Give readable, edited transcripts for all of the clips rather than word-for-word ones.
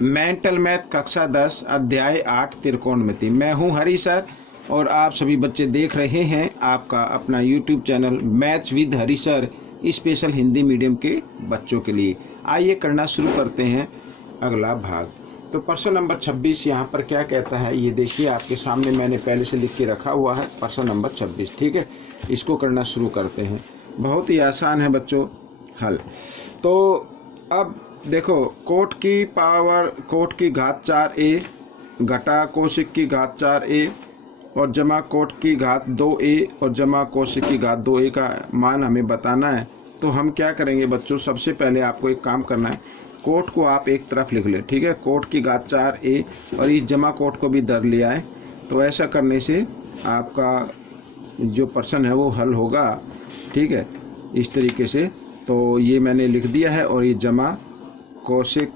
Mental math कक्षा 10 अध्याय 8 त्रिकोणमिति। मैं हूं हरी सर और आप सभी बच्चे देख रहे हैं आपका अपना YouTube channel maths with Hari sir special Hindi medium के बच्चों के लिए। आइए करना शुरू करते हैं अगला भाग। तो प्रश्न नंबर 26 यहाँ पर क्या कहता है ये देखिए, आपके सामने मैंने पहले से लिख के रखा हुआ है प्रश्न नंबर 26। ठीक है, इसको करना शुरू करते हैं। बहुत ही आसान है बच्चों हल। तो अब देखो, कोट की घात 4a घटा कोशिक की घात 4a और जमा कोट की घात 2a और जमा कोशिक की घात 2a का मान हमें बताना है। तो हम क्या करेंगे बच्चों, सबसे पहले आपको एक काम करना है, कोट को आप एक तरफ लिख लें। ठीक है, कोट की घात 4a और इस जमा कोट को भी दर लिया है। तो ऐसा करने से आपका जो प्रश्न है वो हल होगा। ठीक है, इस तरीके से। तो ये मैंने लिख दिया है और ये जमा कोशिक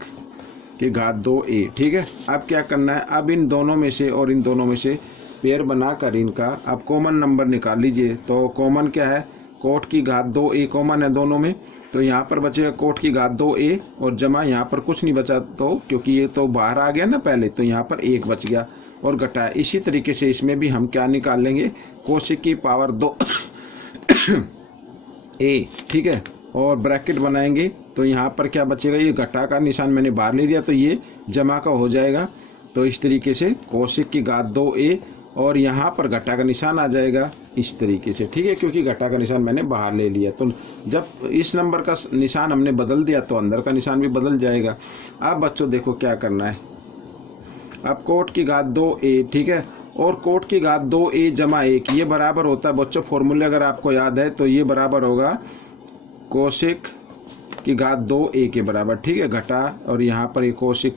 की घात 2a। ठीक है, अब क्या करना है, अब इन दोनों में से और इन दोनों में से पेयर बनाकर इनका अब कॉमन नंबर निकाल लीजिए। तो कॉमन क्या है, कोट की घात 2a कॉमन है दोनों में। तो यहाँ पर बचेगा कोट की घात 2a और जमा यहाँ पर कुछ नहीं बचा, तो क्योंकि ये तो बाहर आ गया ना पहले, तो यहाँ पर 1 बच गया और घटा। इसी तरीके से इसमें भी हम क्या निकाल लेंगे, कोशिक की पावर 2 a। ठीक है, और ब्रैकेट बनाएंगे तो यहाँ पर क्या बचेगा, ये घटा का निशान मैंने बाहर ले लिया तो ये जमा का हो जाएगा। तो इस तरीके से कोशिक की घात 2a और यहाँ पर घटा का निशान आ जाएगा इस तरीके से। ठीक है, क्योंकि घटा का निशान मैंने बाहर ले लिया। तो जब इस नंबर का निशान हमने बदल दिया तो अंदर का निशान भी बदल जाएगा। अब बच्चों देखो क्या करना है, अब कोट की घात 2a। ठीक है, और कोट की घात 2a जमा 1 ये बराबर होता है बच्चों, फॉर्मूले अगर आपको याद है तो ये बराबर होगा कोशिक की घात 2a के बराबर। ठीक है, घटा और यहाँ पर ये कोशिक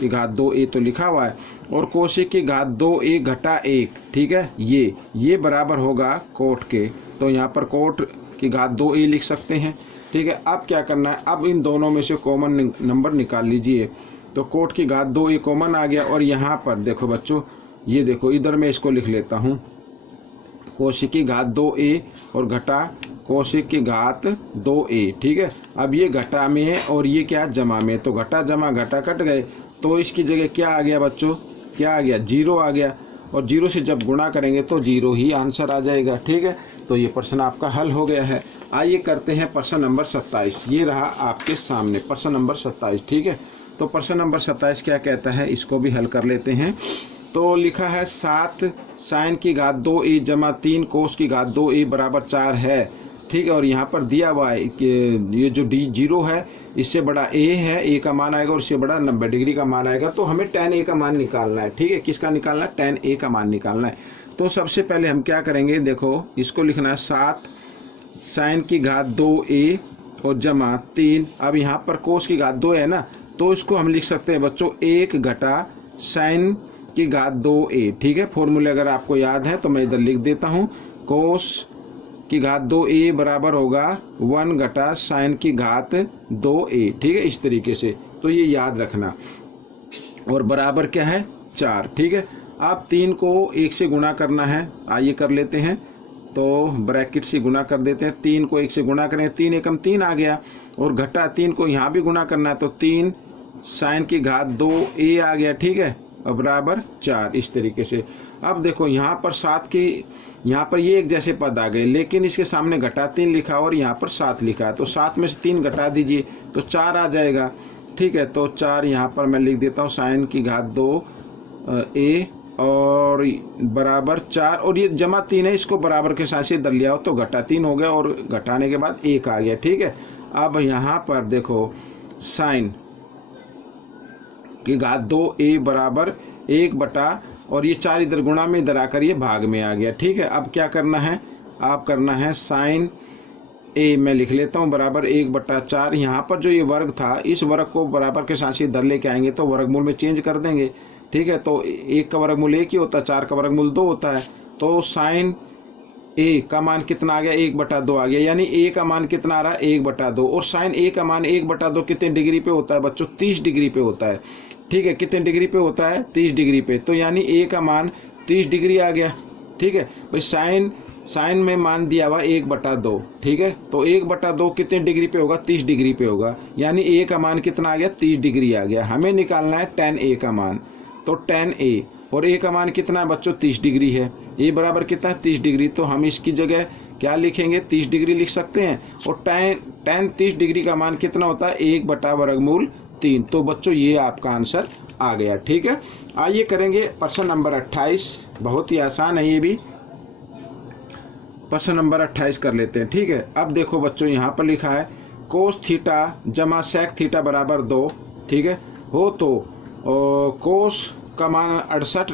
की घात 2a तो लिखा हुआ है और कोशिक की घात 2a घटा 1। ठीक है, ये बराबर होगा कोट के। तो यहाँ पर कोट की घात 2a लिख सकते हैं। ठीक है, अब क्या करना है, अब इन दोनों में से कॉमन नंबर निकाल लीजिए। तो कोट की घात 2a कॉमन आ गया और यहाँ पर देखो बच्चों, ये देखो इधर मैं इसको लिख लेता हूँ, कोशिक की घात 2a और घटा कोशिक की घात 2a। ठीक है, अब ये घटा में है और ये क्या जमा में, तो घटा जमा घटा कट गए तो इसकी जगह क्या आ गया बच्चों, क्या आ गया, 0 आ गया। और 0 से जब गुणा करेंगे तो 0 ही आंसर आ जाएगा। ठीक है, तो ये प्रश्न आपका हल हो गया है। आइए करते हैं प्रश्न नंबर 27। ये रहा आपके सामने प्रश्न नंबर 27। ठीक है, तो प्रश्न नंबर 27 क्या कहता है, इसको भी हल कर लेते हैं। तो लिखा है 7 साइन की घात 2a जमा 3 कोस की घात 2a बराबर 4 है। ठीक है, और यहाँ पर दिया हुआ है कि ये जो d0 है इससे बड़ा a है, a का मान आएगा और इससे बड़ा 90 डिग्री का मान आएगा। तो हमें tan a का मान निकालना है। ठीक है, किसका निकालना है, tan a का मान निकालना है। तो सबसे पहले हम क्या करेंगे, देखो इसको लिखना है 7 साइन की घात 2a और जमा 3। अब यहाँ पर कोस की घात 2 है ना, तो इसको हम लिख सकते हैं बच्चों 1 घटा साइन की घात 2a। ठीक है, फॉर्मूले अगर आपको याद है तो मैं इधर लिख देता हूँ, कोस की घात 2a बराबर होगा 1 घटा साइन की घात 2a। ठीक है, इस तरीके से तो ये याद रखना। और बराबर क्या है, 4। ठीक है, आप 3 को 1 से गुणा करना है, आइए कर लेते हैं। तो ब्रैकेट से गुणा कर देते हैं, 3 को 1 से गुणा करें, 3 एकम 3 आ गया और घटा 3 को यहाँ भी गुणा करना है तो 3 साइन की घात 2a आ गया। ठीक है, और बराबर 4 इस तरीके से। अब देखो यहाँ पर 7 की, यहाँ पर ये एक जैसे पद आ गए लेकिन इसके सामने घटा 3 लिखा और यहाँ पर 7 लिखा है, तो 7 में से 3 घटा दीजिए तो 4 आ जाएगा। ठीक है, तो 4 यहाँ पर मैं लिख देता हूँ साइन की घात 2a और बराबर 4 और ये जमा 3 है, इसको बराबर के साथ से इधर लिया हो तो घटा 3 हो गया और घटाने के बाद 1 आ गया। ठीक है, अब यहाँ पर देखो साइन की घात 2a बराबर 1 बटा और ये 4 इधर गुणा में इधर आकर ये भाग में आ गया। ठीक है, अब क्या करना है, आप करना है साइन a मैं लिख लेता हूँ बराबर 1 बटा 4। यहाँ पर जो ये वर्ग था इस वर्ग को बराबर के साथ इधर लेके आएंगे तो वर्गमूल में चेंज कर देंगे। ठीक है, तो 1 का वर्गमूल 1 ही होता है, 4 का वर्गमूल 2 होता है। तो साइन a का मान कितना आ गया, 1 बटा 2 आ गया, यानी a का मान कितना आ रहा है, 1 बटा 2। और साइन a का मान 1 बटा 2 कितने डिग्री पे होता है बच्चों, 30 डिग्री पे होता है। ठीक है, कितने डिग्री पे होता है, 30 डिग्री पे। तो यानी a का मान 30 डिग्री आ गया। ठीक है भाई, साइन साइन में मान दिया हुआ 1/2, ठीक है। तो 1/2 कितने डिग्री पे होगा, 30 डिग्री पे होगा, यानी ए का मान कितना आ गया, 30 डिग्री आ गया। हमें निकालना है tan a का मान, तो tan a, और a का मान कितना है बच्चों, 30 डिग्री है। a बराबर कितना है, 30 डिग्री, तो हम इसकी जगह क्या लिखेंगे, 30 डिग्री लिख सकते हैं। और tan 30 डिग्री का मान कितना होता है, 1/√3। तो बच्चों ये आपका आंसर आ गया, ठीक है। आइए करेंगे प्रश्न नंबर 28, बहुत ही आसान है ये भी। प्रश्न नंबर 28 कर लेते हैं, ठीक है। अब देखो बच्चों यहाँ पर लिखा है कोस थीटा जमा सेक थीटा बराबर 2, ठीक है, हो तो कोस का मान 68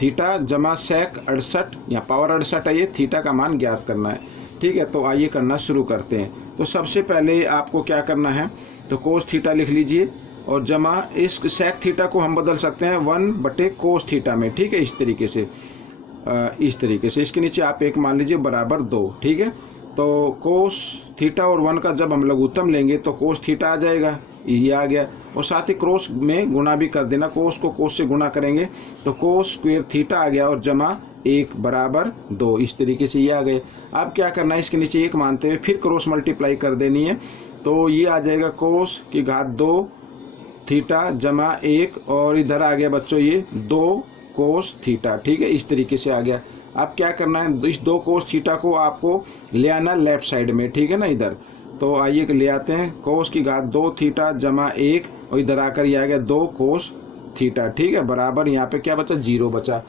थीटा जमा सेक 68 या पावर 68 है, ये थीटा का मान ज्ञात करना है, ठीक है। तो आइए करना शुरू करते हैं। तो सबसे पहले आपको क्या करना है, तो कोस थीटा लिख लीजिए और जमा इस सेक थीटा को हम बदल सकते हैं 1/कोस थीटा में, ठीक है, इस तरीके से इसके नीचे आप 1 मान लीजिए बराबर 2, ठीक है। तो कोस थीटा और 1 का जब हम लघुत्तम लेंगे तो कोस थीटा आ जाएगा, ये आ गया। और साथ ही क्रॉस में गुणा भी कर देना, कोस को कोस से गुणा करेंगे तो कोस स्क्वायर थीटा आ गया और जमा 1 बराबर 2, इस तरीके से ये आ गए। अब क्या करना है, इसके नीचे 1 मानते हुए फिर क्रॉस मल्टीप्लाई कर देनी है, तो ये आ जाएगा कोस की घात 2 थीटा जमा 1, और इधर आ गया बच्चों ये 2 कोस थीटा, ठीक है, इस तरीके से आ गया। अब क्या करना है, इस 2 कोस थीटा को आपको ले आना लेफ्ट साइड में, ठीक है ना, इधर। तो आइए ले आते हैं, कोस की घात 2 थीटा जमा 1, और इधर आकर ये आ गया 2 कोस थीटा, ठीक है, बराबर यहाँ पे क्या बचा, 0 बचा।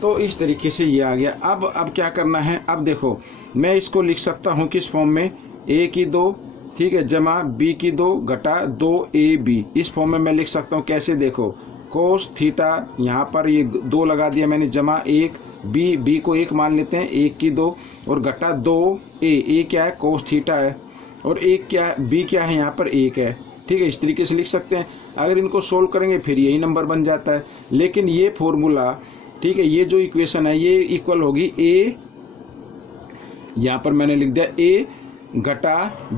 तो इस तरीके से ये आ गया। अब क्या करना है, अब देखो मैं इसको लिख सकता हूँ किस फॉर्म में, a की 2, ठीक है, जमा b की 2 घटा 2ab, इस फॉर्म में मैं लिख सकता हूँ। कैसे, देखो कोस थीटा यहाँ पर ये 2 लगा दिया मैंने, जमा 1, b को 1 मान लेते हैं, 1 की 2 और घटा 2a क्या है, कोस थीटा है, और 1 क्या है, b क्या है, यहाँ पर 1 है, ठीक है, इस तरीके से लिख सकते हैं। अगर इनको सोल्व करेंगे फिर यही नंबर बन जाता है। लेकिन ये फॉर्मूला, ठीक है, ये जो इक्वेशन है ये इक्वल होगी a, यहाँ पर मैंने लिख दिया a घटा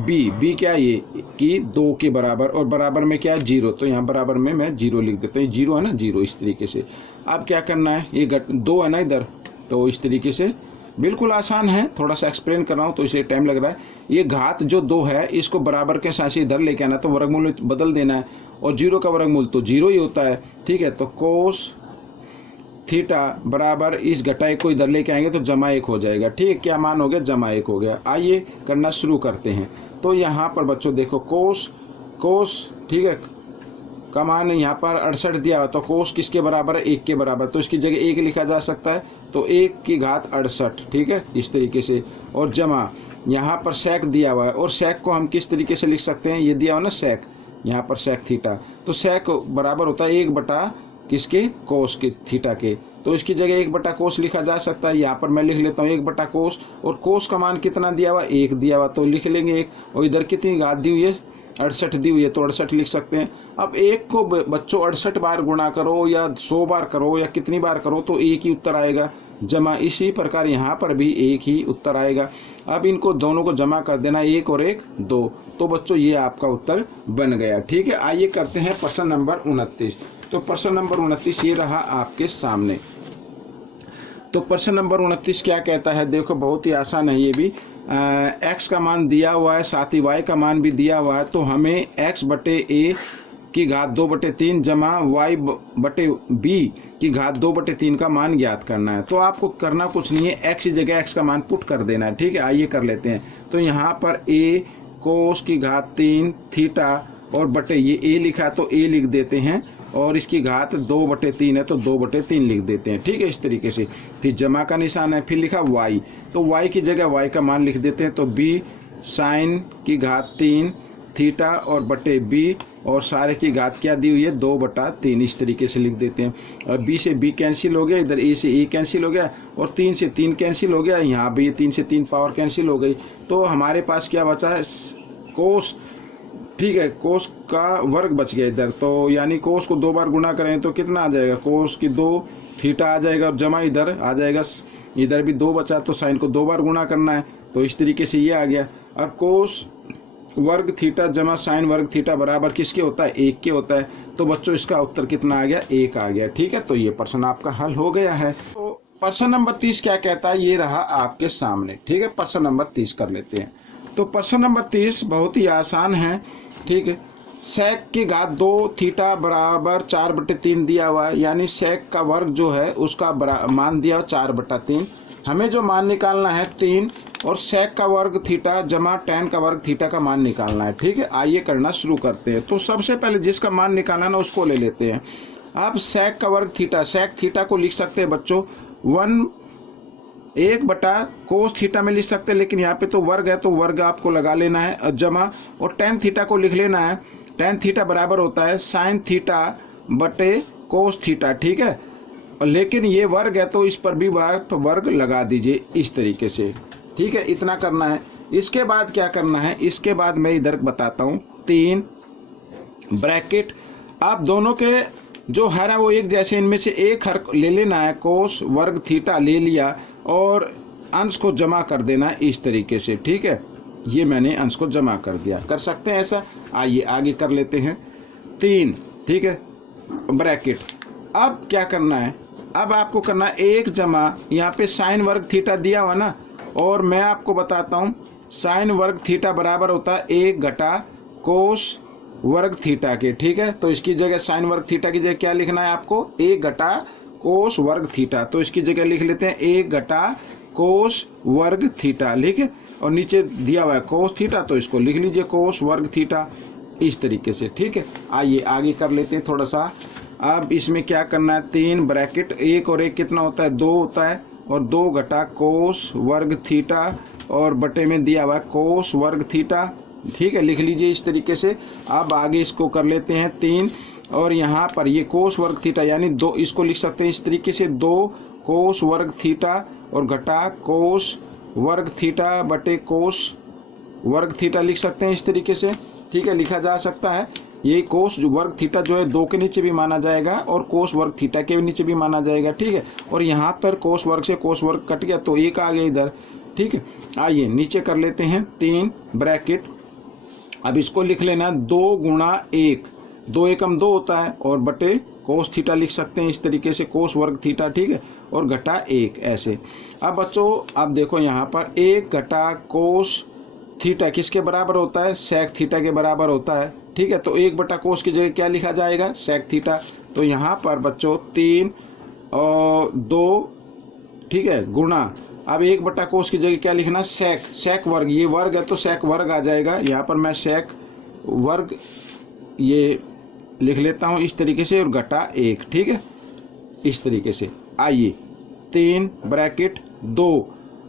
b क्या है, ये कि 2 के बराबर, और बराबर में क्या है 0, तो यहाँ बराबर में मैं 0 लिख देता हूँ, 0 है ना, 0, इस तरीके से। अब क्या करना है, ये 2 है ना इधर, तो इस तरीके से बिल्कुल आसान है, थोड़ा सा एक्सप्लेन कर रहा हूँ तो इसे टाइम लग रहा है। ये घात जो 2 है इसको बराबर के साथ इधर लेके आना, तो वर्गमूल बदल देना है, और 0 का वर्गमूल तो 0 ही होता है, ठीक है। तो कोस थीटा बराबर इस घटा 1 को इधर लेके आएंगे तो जमा 1 हो जाएगा, ठीक है, क्या मान हो गया, जमा 1 हो गया। आइए करना शुरू करते हैं। तो यहाँ पर बच्चों देखो कोस, ठीक है, का मान यहाँ पर 68 दिया हुआ, तो कोस किसके बराबर है, 1 के बराबर, तो इसकी जगह 1 लिखा जा सकता है, तो 1 की घात 68, ठीक है, इस तरीके से। और जमा यहाँ पर सेक दिया हुआ है, और सेक को हम किस तरीके से लिख सकते हैं, ये दिया हुआ ना सेक, यहाँ पर सेक थीटा, तो सेक बराबर होता है 1 किसके, कोस के थीटा के, तो इसकी जगह 1 कोस लिखा जा सकता है। यहाँ पर मैं लिख लेता हूँ 1 कोस, और कोस का मान कितना दिया हुआ, 1 दिया हुआ, तो लिख लेंगे 1, और इधर कितनी घात दी हुई है, 68 दी हुई है, तो 68 लिख सकते हैं। अब 1 को बच्चों 68 बार गुणा करो या 100 बार करो या कितनी बार करो तो 1 ही उत्तर आएगा, जमा इसी प्रकार यहाँ पर भी 1 ही उत्तर आएगा। अब इनको दोनों को जमा कर देना, 1 और 1 2, तो बच्चों ये आपका उत्तर बन गया, ठीक है। आइए करते हैं प्रश्न नंबर 29। तो प्रश्न नंबर 29 ये रहा आपके सामने। तो प्रश्न नंबर 29 क्या कहता है, देखो बहुत ही आसान है ये भी। x का मान दिया हुआ है, साथ ही y का मान भी दिया हुआ है, तो हमें x/a की घात 2/3 जमा y/b की घात 2/3 का मान ज्ञात करना है। तो आपको करना कुछ नहीं है, x की जगह x का मान पुट कर देना है, ठीक है। आइए कर लेते हैं। तो यहाँ पर a कोस की घात 3 थीटा और बटे ये a लिखा तो a लिख देते हैं, और इसकी घात 2/3 है तो 2/3 लिख देते हैं, ठीक है, इस तरीके से। फिर जमा का निशान है, फिर लिखा y, तो y की जगह y का मान लिख देते हैं, तो b साइन की घात 3 थीटा और बटे b, और सारे की घात क्या दी हुई है 2/3, इस तरीके से लिख देते हैं। और b से b कैंसिल हो गया, इधर a से a कैंसिल हो गया, और 3 से 3 कैंसिल हो गया, यहाँ भी 3 से 3 पावर कैंसिल हो गई, तो हमारे पास क्या बचा है, कोस, ठीक है, कोस का वर्ग बच गया इधर, तो यानी कोस को 2 बार गुणा करें तो कितना आ जाएगा, कोस की 2 थीटा आ जाएगा, और जमा इधर आ जाएगा, इधर भी 2 बचा तो साइन को 2 बार गुणा करना है, तो इस तरीके से ये आ गया। और कोस वर्ग थीटा जमा साइन वर्ग थीटा बराबर किसके होता है, 1 के होता है, तो बच्चों इसका उत्तर कितना आ गया, 1 आ गया, ठीक है। तो ये प्रश्न आपका हल हो गया है। तो प्रश्न नंबर 30 क्या कहता है, ये रहा आपके सामने। ठीक है, प्रश्न नंबर 30 कर लेते हैं। तो प्रश्न नंबर 30 बहुत ही आसान है। ठीक है, सेक की घात 2 थीटा बराबर 4/3 दिया हुआ है, यानी सेक का वर्ग जो है उसका मान दिया 4/3। हमें जो मान निकालना है 3 और सेक का वर्ग थीटा जमा tan का वर्ग थीटा का मान निकालना है। ठीक है, आइए करना शुरू करते हैं। तो सबसे पहले जिसका मान निकालना ना उसको ले लेते हैं। अब सेक का वर्ग थीटा, सेक थीटा को लिख सकते हैं बच्चों 1 कोस थीटा में लिख सकते हैं, लेकिन यहाँ पे तो वर्ग है तो वर्ग आपको लगा लेना है, और जमा और tan थीटा को लिख लेना है। tan थीटा बराबर होता है sin थीटा बटे कोस थीटा। ठीक है, और लेकिन ये वर्ग है तो इस पर भी वर्ग लगा दीजिए इस तरीके से। ठीक है, इतना करना है। इसके बाद क्या करना है, इसके बाद मैं इधर बताता हूँ 3 ब्रैकेट। आप दोनों के जो हर है वो एक जैसे, इनमें से एक हर ले लेना है, कोस वर्ग थीटा ले लिया और अंश को जमा कर देना है इस तरीके से। ठीक है, ये मैंने अंश को जमा कर दिया। कर सकते हैं ऐसा। आइए आगे कर लेते हैं 3। ठीक है, ब्रैकेट। अब क्या करना है, अब आपको करना है 1 जमा यहाँ पे साइन वर्ग थीटा दिया हुआ ना, और मैं आपको बताता हूँ साइन वर्ग थीटा बराबर होता है 1 घटा कोस वर्ग थीटा के। ठीक है, तो इसकी जगह साइन वर्ग थीटा की जगह क्या लिखना है आपको, 1 घटा कोस वर्ग थीटा। तो इसकी जगह लिख लेते हैं 1 घटा कोस वर्ग थीटा। लिख, और नीचे दिया हुआ है कोस थीटा तो इसको लिख लीजिए कोस वर्ग थीटा इस तरीके से। ठीक है, आइए आगे कर लेते हैं थोड़ा सा। अब इसमें क्या करना है, 3 ब्रैकेट, 1 और 1 कितना होता है, 2 होता है, और 2 घटा कोस वर्ग थीटा और बटे में दिया हुआ है कोस वर्ग थीटा। ठीक है, लिख लीजिए इस तरीके से। अब आगे इसको कर लेते हैं 3, और यहाँ पर ये कोस वर्ग थीटा यानी 2, इसको लिख सकते हैं इस तरीके से 2 कोस वर्ग थीटा और घटा कोस वर्ग थीटा बटे कोस वर्ग थीटा लिख सकते हैं इस तरीके से। ठीक है, लिखा जा सकता है। ये कोस वर्ग थीटा जो है 2 के नीचे भी माना जाएगा और कोस वर्ग थीटा के नीचे भी माना जाएगा। ठीक है, और यहाँ पर कोस वर्ग से कोस वर्ग कट गया तो 1 आ गया इधर। ठीक है, आइए नीचे कर लेते हैं 3 ब्रैकेट। अब इसको लिख लेना 2 गुणा 1, 2 एकम 2 होता है, और बटे कोस थीटा लिख सकते हैं इस तरीके से कोस वर्ग थीटा। ठीक है, और घटा 1 ऐसे। अब बच्चों अब देखो यहाँ पर 1 घटा कोस थीटा किसके बराबर होता है, सेक थीटा के बराबर होता है। ठीक है, तो 1 बटा कोस की जगह क्या लिखा जाएगा, सेक थीटा। तो यहाँ पर बच्चों 3 और 2, ठीक है, गुणा, अब 1 बटा कोस की जगह क्या लिखना, सेक, सेक वर्ग, ये वर्ग है तो सेक वर्ग आ जाएगा। यहाँ पर मैं सेक वर्ग ये लिख लेता हूँ इस तरीके से, और घटा 1। ठीक है, इस तरीके से। आइए 3 ब्रैकेट 2,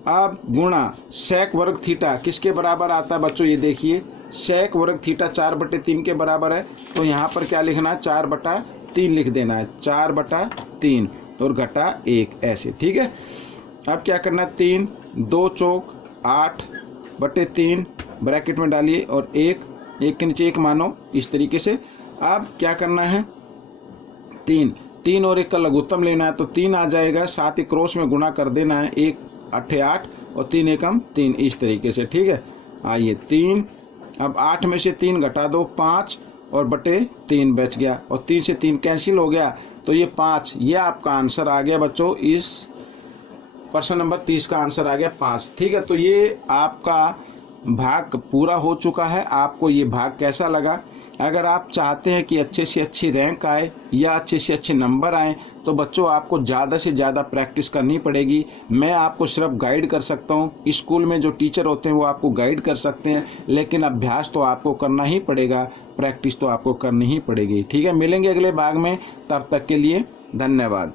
अब गुणा सेक वर्ग थीटा किसके बराबर आता है बच्चों, ये देखिए सेक वर्ग थीटा 4/3 के बराबर है। तो यहाँ पर क्या लिखना है, 4/3 लिख देना है, 4/3 और घटा 1 ऐसे। ठीक है, अब क्या करना, 3 2 चौक 8/3 ब्रैकेट में डालिए, और 1 के नीचे 1 मानो इस तरीके से। अब क्या करना है, 3 और 1 का लघुत्तम लेना है तो 3 आ जाएगा, साथ ही क्रॉस में गुणा कर देना है, 1 8 8 और 3 एकम 3 इस तरीके से। ठीक है, आइए 3, अब 8 में से 3 घटा दो 5 और बटे 3 बच गया, और 3 से 3 कैंसिल हो गया तो ये 5, ये आपका आंसर आ गया बच्चों। इस प्रश्न नंबर 30 का आंसर आ गया 5। ठीक है, तो ये आपका भाग पूरा हो चुका है। आपको ये भाग कैसा लगा? अगर आप चाहते हैं कि अच्छे से अच्छी रैंक आए या अच्छे से अच्छे नंबर आए तो बच्चों आपको ज़्यादा से ज़्यादा प्रैक्टिस करनी पड़ेगी। मैं आपको सिर्फ गाइड कर सकता हूँ, स्कूल में जो टीचर होते हैं वो आपको गाइड कर सकते हैं, लेकिन अभ्यास तो आपको करना ही पड़ेगा, प्रैक्टिस तो आपको करनी ही पड़ेगी। ठीक है, मिलेंगे अगले भाग में, तब तक के लिए धन्यवाद।